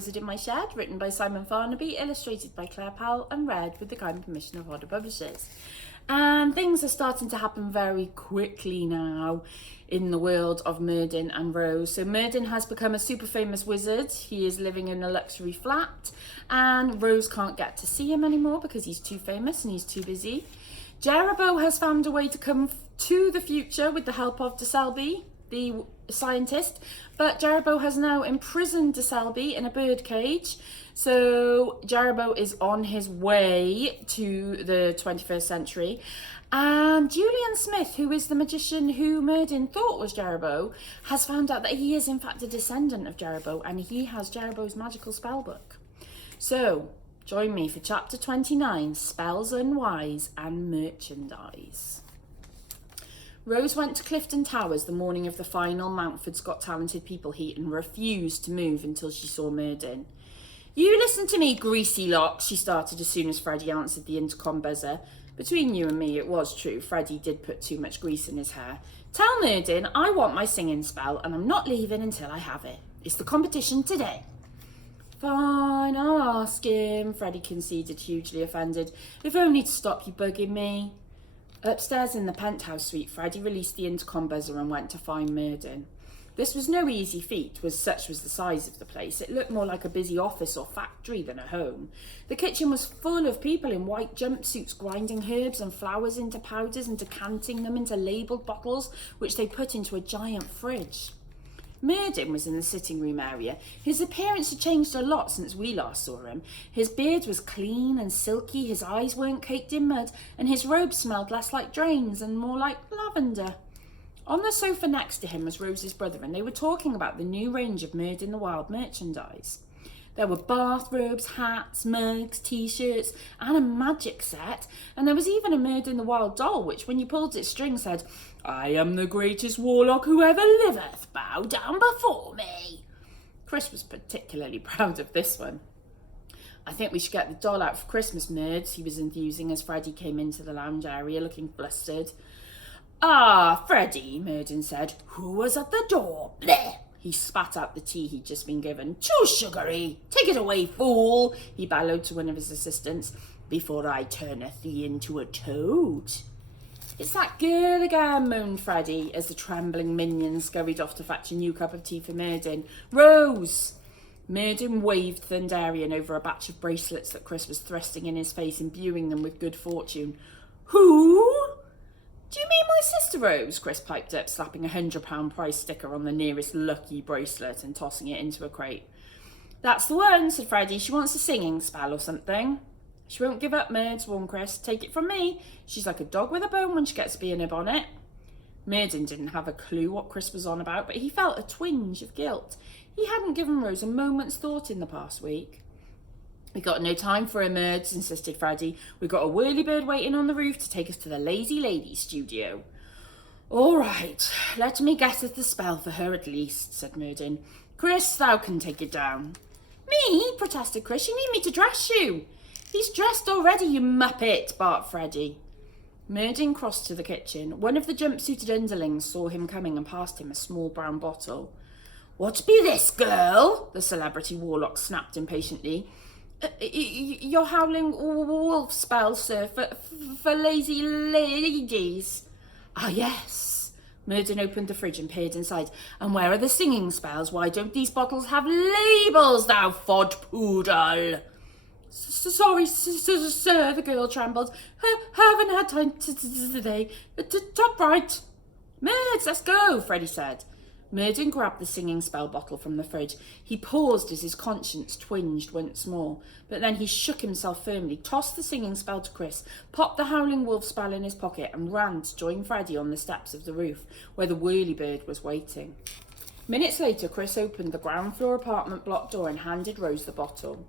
Wizard in My Shed, written by Simon Farnaby, illustrated by Claire Powell, and read with the kind permission of Hodder Publishers. And things are starting to happen very quickly now in the world of Merdyn and Rose. So Merdyn has become a super famous wizard. He is living in a luxury flat, and Rose can't get to see him anymore because he's too famous and he's too busy. Jerabo has found a way to come to the future with the help of Selby, the scientist, but Jerabo has now imprisoned Selby in a bird cage. So Jerabo is on his way to the 21st century, and Julian Smith, who is the magician who Merdyn thought was Jerabo, has found out that he is in fact a descendant of Jerabo, and he has Jerabo's magical spell book. So join me for chapter 29, Spells Unwise and Merchandise. Rose went to Clifton Towers the morning of the final Mountford's Got Talented People heat and refused to move until she saw Merdyn. "You listen to me, greasy lock," she started as soon as Freddie answered the intercom buzzer. Between you and me, it was true, Freddie did put too much grease in his hair. "Tell Merdyn I want my singing spell and I'm not leaving until I have it. It's the competition today." "Fine, I'll ask him," Freddie conceded, hugely offended. "If only to stop you bugging me." Upstairs in the penthouse suite, Freddie released the intercom buzzer and went to find Merdyn. This was no easy feat, such was the size of the place. It looked more like a busy office or factory than a home. The kitchen was full of people in white jumpsuits grinding herbs and flowers into powders and decanting them into labelled bottles, which they put into a giant fridge. Merdyn was in the sitting room area. His appearance had changed a lot since we last saw him. His beard was clean and silky, his eyes weren't caked in mud, and his robe smelled less like drains and more like lavender. On the sofa next to him was Rose's brother, and they were talking about the new range of Merdyn the Wild merchandise. There were bathrobes, hats, mugs, t-shirts, and a magic set, and there was even a Merdyn the Wild doll, which, when you pulled its string, said, "I am the greatest warlock who ever liveth, bow down before me." Chris was particularly proud of this one. "I think we should get the doll out for Christmas, Merds," he was enthusing as Freddie came into the lounge area looking flustered. "Ah, Freddie," Merdyn said, "who was at the door? Bleh!" He spat out the tea he'd just been given. "Too sugary! Take it away, fool!" he bellowed to one of his assistants. "Before I turneth thee into a toad." "It's that girl again," moaned Freddie, as the trembling minion scurried off to fetch a new cup of tea for Merdyn. "Rose!" Merdyn waved Thundarian over a batch of bracelets that Chris was thrusting in his face, imbuing them with good fortune. "Who?" "Do you mean my sister Rose?" Chris piped up, slapping a £100 price sticker on the nearest lucky bracelet and tossing it into a crate. "That's the one," said Freddie. "She wants a singing spell or something." "She won't give up, Merds," warned Chris. "Take it from me. She's like a dog with a bone when she gets a bee in her bonnet." Merdyn didn't have a clue what Chris was on about, but he felt a twinge of guilt. He hadn't given Rose a moment's thought in the past week. "We got no time for her, Merds," insisted Freddie. "We got a whirlybird waiting on the roof to take us to the lazy lady studio." "All right, let me get at the spell for her at least," said Merdyn. "Chris, thou can take it down." "Me?" protested Chris. "You need me to dress you." "He's dressed already, you muppet," barked Freddie. Merdyn crossed to the kitchen. One of the jumpsuited underlings saw him coming and passed him a small brown bottle. "What be this, girl?" the celebrity warlock snapped impatiently. Your howling wolf spell, sir, for lazy ladies." "Ah, yes." Merdyn opened the fridge and peered inside. "And where are the singing spells? Why don't these bottles have labels, thou fod poodle?" "Sorry, sir," the girl trembled. "Haven't had time today. Top right." "Merds, let's go," Freddie said. Merdyn grabbed the singing spell bottle from the fridge. He paused as his conscience twinged once more, but then he shook himself firmly, tossed the singing spell to Chris, popped the howling wolf spell in his pocket, and ran to join Freddie on the steps of the roof, where the whirlybird was waiting. Minutes later, Chris opened the ground floor apartment block door and handed Rose the bottle.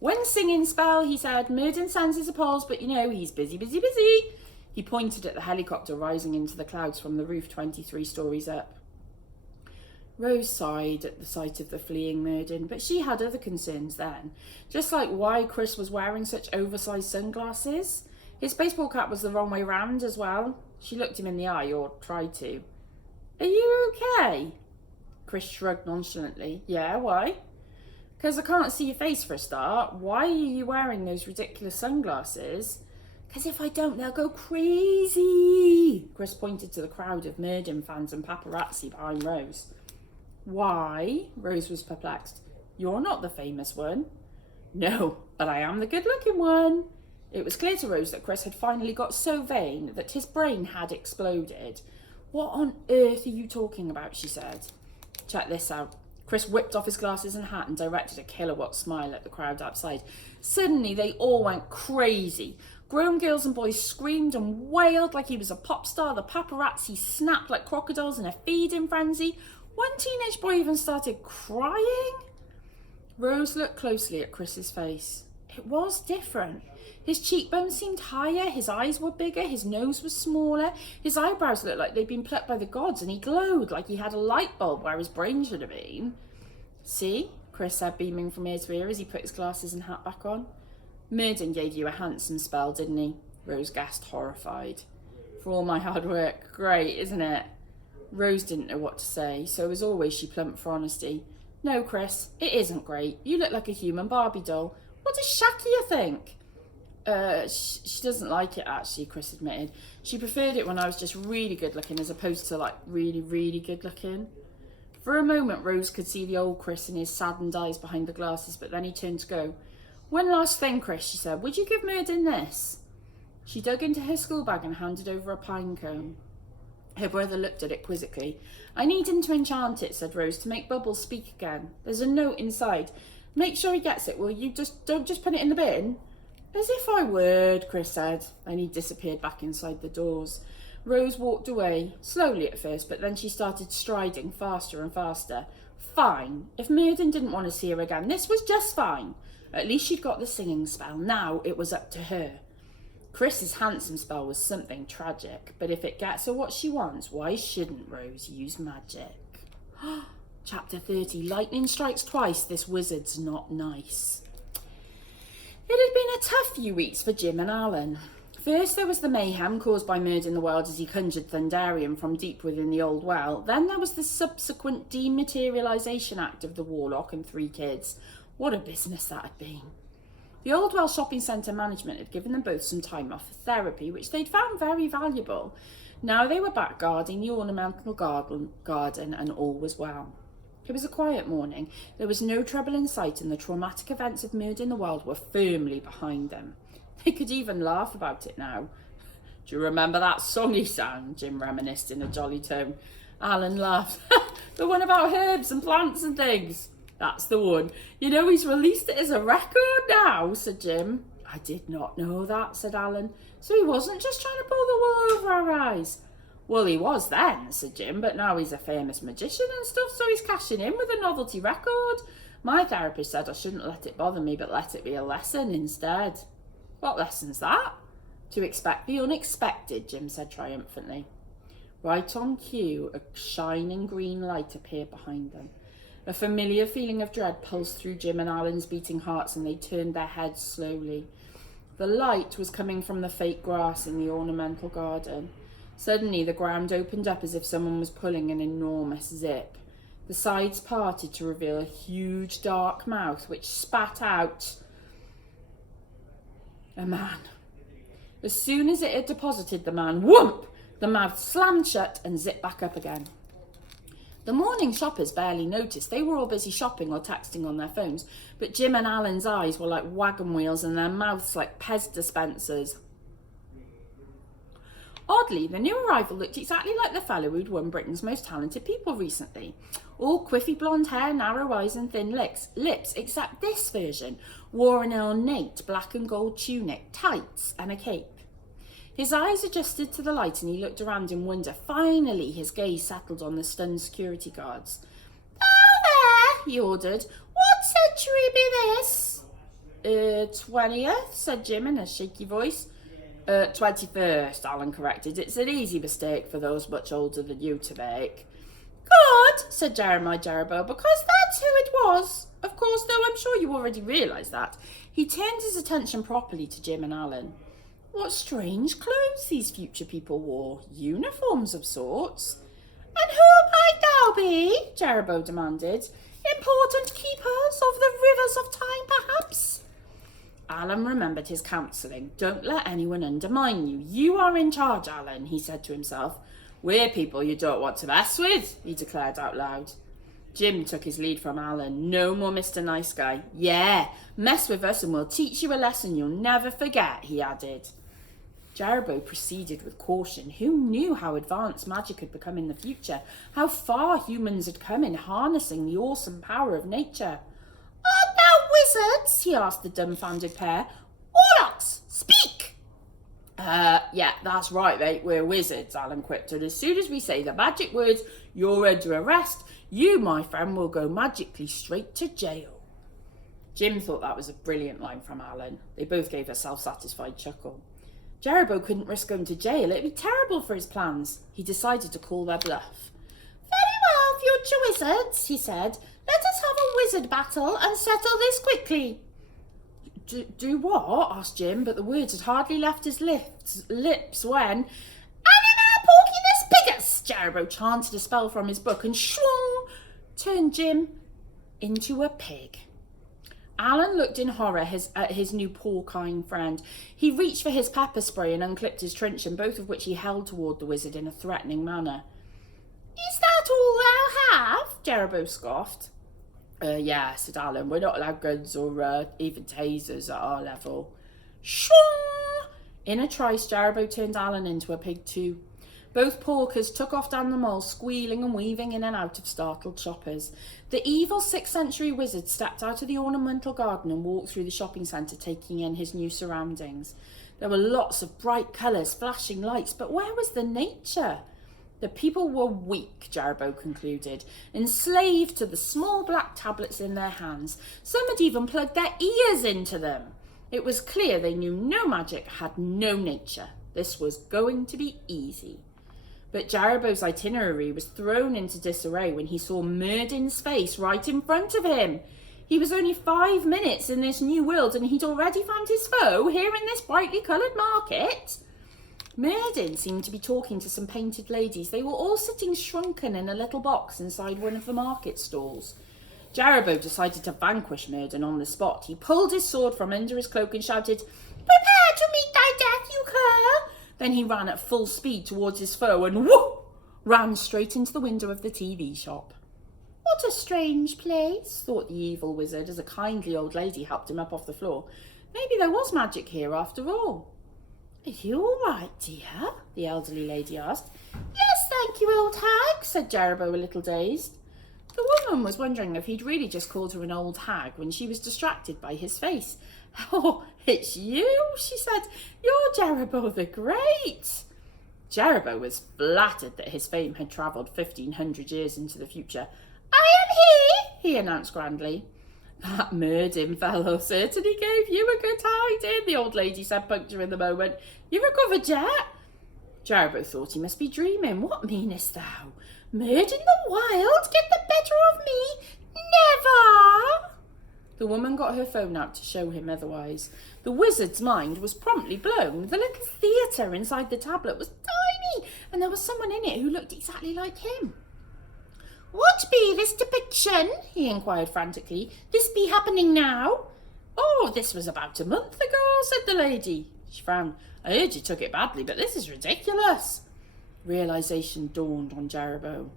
"When singing spell," he said. "Merdyn sends his appalls, but he's busy, busy, busy." He pointed at the helicopter rising into the clouds from the roof 23 stories up. Rose sighed at the sight of the fleeing Merdyn, but she had other concerns then, just like why Chris was wearing such oversized sunglasses. His baseball cap was the wrong way round as well. She looked him in the eye, or tried to. "Are you okay?" Chris shrugged nonchalantly. "Yeah, why?" Because I can't see your face for a start. Why are you wearing those ridiculous sunglasses? Because if I don't, they'll go crazy. Chris pointed to the crowd of Merdyn fans and paparazzi behind Rose. Why? Rose was perplexed. You're not the famous one. No, but I am the good-looking one. It was clear to Rose that Chris had finally got so vain that his brain had exploded. What on earth are you talking about, she said. Check this out. Chris whipped off his glasses and hat and directed a kilowatt smile at the crowd outside. Suddenly, they all went crazy. Grown girls and boys screamed and wailed like he was a pop star. The paparazzi snapped like crocodiles in a feeding frenzy. One teenage boy even started crying. Rose looked closely at Chris's face. It was different. His cheekbones seemed higher, his eyes were bigger, his nose was smaller, his eyebrows looked like they'd been plucked by the gods, and he glowed like he had a light bulb where his brain should have been. See? Chris said, beaming from ear to ear as he put his glasses and hat back on. Merdyn gave you a handsome spell, didn't he? Rose gasped, horrified. For all my hard work. Great, isn't it? Rose didn't know what to say, so as always she plumped for honesty. No, Chris, it isn't great. You look like a human Barbie doll. What does Shakia think? She doesn't like it, actually, Chris admitted. She preferred it when I was just really good looking as opposed to, like, really, really good looking. For a moment, Rose could see the old Chris in his saddened eyes behind the glasses, but then he turned to go. One last thing, Chris, she said. Would you give Merdyn this? She dug into her school bag and handed over a pine cone. Her brother looked at it quizzically. I need him to enchant it, said Rose, to make Bubbles speak again. There's a note inside. Make sure he gets it, will you? Don't just put it in the bin. As if I would, Chris said. Then he disappeared back inside the doors. Rose walked away, slowly at first, but then she started striding faster and faster. Fine. If Merdyn didn't want to see her again, this was just fine. At least she'd got the singing spell. Now it was up to her. Chris's handsome spell was something tragic, but if it gets her what she wants, why shouldn't Rose use magic? Chapter 30. Lightning strikes twice. This wizard's not nice. It had been a tough few weeks for Jim and Alan. First there was the mayhem caused by Merdyn the Wild as he conjured Thundarium from deep within the old well. Then there was the subsequent dematerialisation act of the Warlock and 3 kids. What a business that had been. The Old Well shopping centre management had given them both some time off for therapy, which they'd found very valuable. Now they were back guarding the ornamental garden and all was well. It was a quiet morning. There was no trouble in sight and the traumatic events of Merdyn the Wild were firmly behind them. They could even laugh about it now. Do you remember that song he sang? Jim reminisced in a jolly tone. Alan laughed. The one about herbs and plants and things. That's the one. You know, he's released it as a record now, said Jim. I did not know that, said Alan. So he wasn't just trying to pull the wool over our eyes. Well, he was then, said Jim, but now he's a famous magician and stuff, so he's cashing in with a novelty record. My therapist said I shouldn't let it bother me, but let it be a lesson instead. What lesson's that? To expect the unexpected, Jim said triumphantly. Right on cue, a shining green light appeared behind them. A familiar feeling of dread pulsed through Jim and Alan's beating hearts, and they turned their heads slowly. The light was coming from the fake grass in the ornamental garden. Suddenly the ground opened up as if someone was pulling an enormous zip. The sides parted to reveal a huge dark mouth which spat out a man. As soon as it had deposited the man, whoomp! The mouth slammed shut and zipped back up again. The morning shoppers barely noticed. They were all busy shopping or texting on their phones, but Jim and Alan's eyes were like wagon wheels and their mouths like Pez dispensers. Oddly, the new arrival looked exactly like the fellow who'd won Britain's Most Talented People recently. All quiffy blonde hair, narrow eyes and thin lips, except this version wore an ornate black and gold tunic, tights and a cape. His eyes adjusted to the light and he looked around in wonder. Finally, his gaze settled on the stunned security guards. "Hello there," he ordered. "What century be this?" 20th, said Jim in a shaky voice. 21st, Alan corrected. It's an easy mistake for those much older than you to make. Good, said Jeremiah Jeroboam, because that's who it was. Of course, though I'm sure you already realise that. He turned his attention properly to Jim and Alan. What strange clothes these future people wore. Uniforms of sorts. And who might thou be? Jeroboam demanded. important keepers of the rivers of time, perhaps? Alan remembered his counselling. Don't let anyone undermine you. You are in charge, Alan, he said to himself. We're people you don't want to mess with, he declared out loud. Jim took his lead from Alan. No more Mr. Nice Guy. Yeah, mess with us and we'll teach you a lesson you'll never forget, he added. Jerboa proceeded with caution. Who knew how advanced magic had become in the future? How far humans had come in harnessing the awesome power of nature? Art thou wizards? He asked the dumbfounded pair. Warlocks, speak! Yeah, that's right, mate. We're wizards, Alan quipped. And as soon as we say the magic words, you're under arrest. You, my friend, will go magically straight to jail. Jim thought that was a brilliant line from Alan. They both gave a self-satisfied chuckle. Jerboa couldn't risk going to jail. It'd be terrible for his plans. He decided to call their bluff. Very well, future wizards, he said. Let us have a wizard battle and settle this quickly. Do what? Asked Jim, but the words had hardly left his lips when... Anima porcinus pigus! Jerboa chanted a spell from his book and swung, turned Jim into a pig. Alan looked in horror at his new porcine friend. He reached for his pepper spray and unclipped his truncheon, both of which he held toward the wizard in a threatening manner. Is that all thou have? Jerboa scoffed. Yeah, said Alan. We're not allowed guns or even tasers at our level. Shwung! In a trice, Jerboa turned Alan into a pig too. Both porkers took off down the mole, squealing and weaving in and out of startled shoppers. The evil 6th century wizard stepped out of the ornamental garden and walked through the shopping centre, taking in his new surroundings. There were lots of bright colours, flashing lights, but where was the nature? The people were weak, Jerboa concluded, enslaved to the small black tablets in their hands. Some had even plugged their ears into them. It was clear they knew no magic, had no nature. This was going to be easy. But Jerboa's itinerary was thrown into disarray when he saw Merdyn's face right in front of him. He was only 5 minutes in this new world and he'd already found his foe here in this brightly coloured market. Merdyn seemed to be talking to some painted ladies. They were all sitting shrunken in a little box inside one of the market stalls. Jerboa decided to vanquish Merdyn on the spot. He pulled his sword from under his cloak and shouted, Prepare to meet thy death, you cur! Then he ran at full speed towards his foe and whoop! Ran straight into the window of the TV shop. What a strange place, thought the evil wizard as a kindly old lady helped him up off the floor. Maybe there was magic here after all. Are you all right, dear? The elderly lady asked. Yes, thank you, old hag, said Jerboa, a little dazed. The woman was wondering if he'd really just called her an old hag when she was distracted by his face. Oh, it's you, she said. You're Jerboa the Great. Jerboa was flattered that his fame had travelled 1,500 years into the future. I am he announced grandly. That Merdyn fellow certainly gave you a good hiding, the old lady said, puncturing the moment. You recovered yet? Jerboa thought he must be dreaming. What meanest thou? Merdyn the Wild get the better of me? Never! The woman got her phone out to show him otherwise. The wizard's mind was promptly blown. The little theatre inside the tablet was tiny, and there was someone in it who looked exactly like him. What be this depiction? He inquired frantically. This be happening now? Oh, this was about a month ago, said the lady. She frowned. I heard you took it badly, but this is ridiculous. Realisation dawned on Jerboa.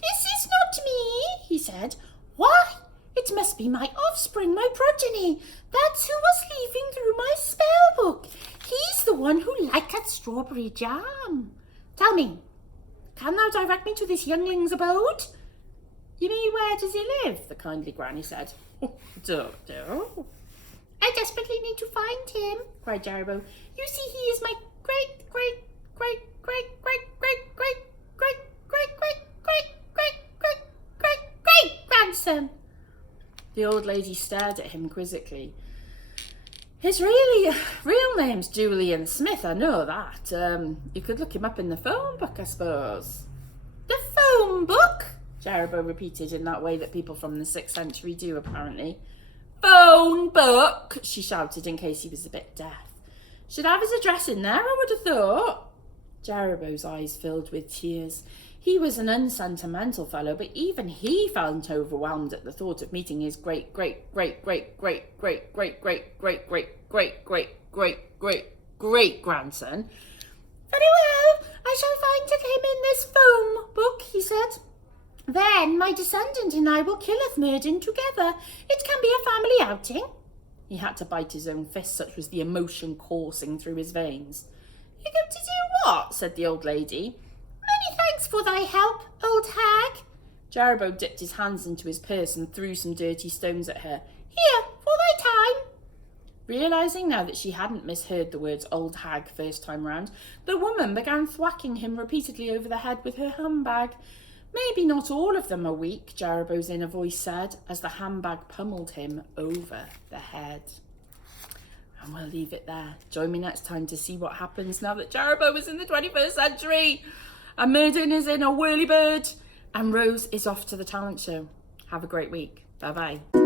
This is not me, he said. Why, it must be my offspring, my progeny. That's who was leafing through my spell book. He's the one who liketh strawberry jam. Tell me, can thou direct me to this youngling's abode? You mean, where does he live? The kindly granny said. Don't know. I desperately need to find him, cried Jerboa. You see, he is my great grandson. The old lady stared at him quizzically. His real name's Julian Smith, I know that. You could look him up in the phone book, I suppose. The phone book? Jerboa repeated in that way that people from the 6th century do, apparently. Phone book, she shouted in case he was a bit deaf. Should have his address in there, I would have thought. Jerboa's eyes filled with tears. He was an unsentimental fellow, but even he felt overwhelmed at the thought of meeting his great grandson. "Very well, I shall find him in this foam book," he said. "Then my descendant and I will kill Merdyn together. It can be a family outing." He had to bite his own fist, such was the emotion coursing through his veins. "You're going to do what?" said the old lady. "Many thanks for thy help, old hag." Jerebow dipped his hands into his purse and threw some dirty stones at her. "Here, for thy time." Realising now that she hadn't misheard the words old hag first time round, the woman began thwacking him repeatedly over the head with her handbag. "Maybe not all of them are weak," Jerobow's inner voice said, as the handbag pummeled him over the head. And we'll leave it there. Join me next time to see what happens now that Jerebow is in the 21st century, and Merdyn is in a whirly bird, and Rose is off to the talent show. Have a great week. Bye-bye.